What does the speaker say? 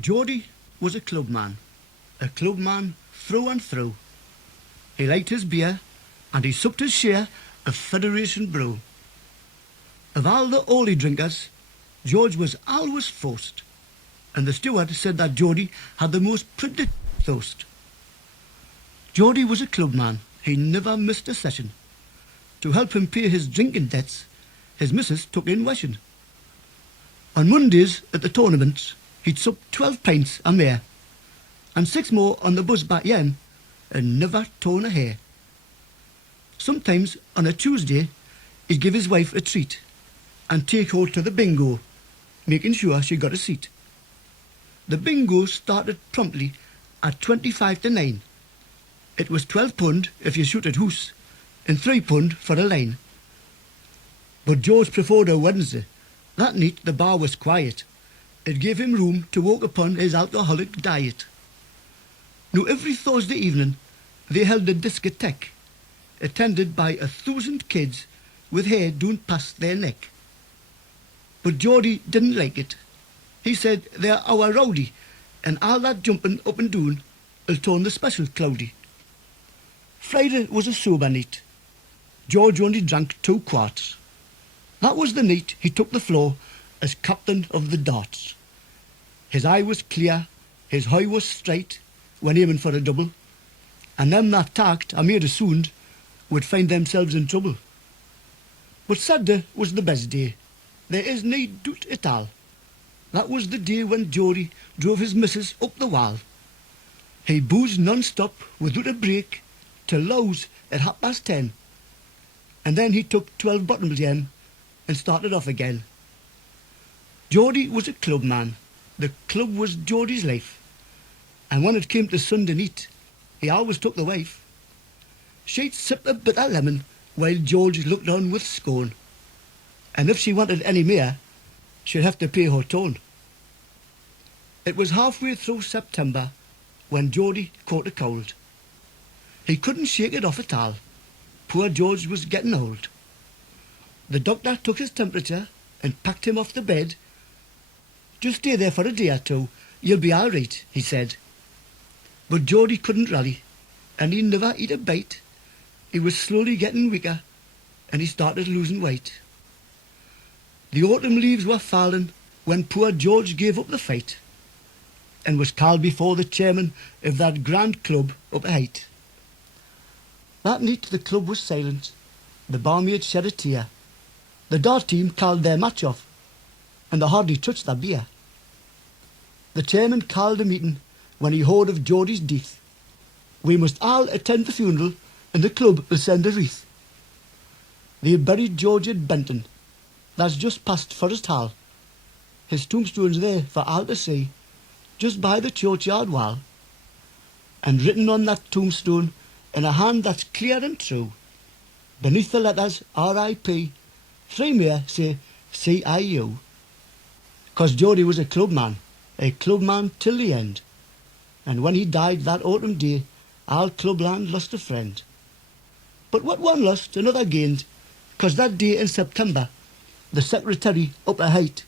Geordie was a clubman through and through. He liked his beer and he supped his share of Federation brew. Of all the early drinkers, George was always first, and the steward said that Geordie had the most predictable thirst. Geordie was a clubman. He never missed a session. To help him pay his drinking debts, his missus took in washing. On Mondays at the tournaments, he'd sup 12 pints a mare, and 6 more on the bus back yen, and never torn a hair. Sometimes on a Tuesday, he'd give his wife a treat and take her to the bingo, making sure she got a seat. The bingo started promptly at 25 to 9. It was £12 if you shoot at hoose and £3 for a line. But George preferred a Wednesday. That night the bar was quiet. It gave him room to work upon his alcoholic diet. Now every Thursday evening they held a discotheque, attended by 1,000 kids with hair down past their neck. But Geordie didn't like it. He said they're our rowdy, and all that jumping up and down will turn the special cloudy. Friday was a sober night. George only drank 2 quarts. That was the night he took the floor as captain of the darts. His eye was clear, his high was straight when aiming for a double, and them that talked or made a sound would find themselves in trouble. But Saturday was the best day. There is no doubt at all. That was the day when Geordie drove his missus up the wall. He boozed non-stop without a break till Lowe's at 10:30, and then he took 12 bottoms yen and started off again. Geordie was a clubman. The club was Geordie's life, and when it came to Sunday night, he always took the wife. She'd sip a bitter lemon while George looked on with scorn, and if she wanted any more, she'd have to pay her tone. It was halfway through September when Geordie caught a cold. He couldn't shake it off at all. Poor George was getting old. The doctor took his temperature and packed him off the bed. "Just stay there for a day or two, you'll be all right," he said. But Geordie couldn't rally, and he never eat a bite. He was slowly getting weaker, and he started losing weight. The autumn leaves were falling when poor George gave up the fight, and was called before the chairman of that grand club up height. That night the club was silent. The barmaid shed a tear. The dart team called their match off, and they hardly touched their beer. The chairman called a meeting when he heard of Geordie's death. "We must all attend the funeral, and the club will send a wreath." They buried George at Benton. That's just past Forest Hall. His tombstone's there for all to see, just by the churchyard wall. And written on that tombstone, in a hand that's clear and true, beneath the letters R.I.P., 3 more say C.I.U. 'Cause Geordie was a clubman till the end. And when he died that autumn day, all clubland lost a friend. But what one lost, another gained, 'cause that day in September, the secretary up a height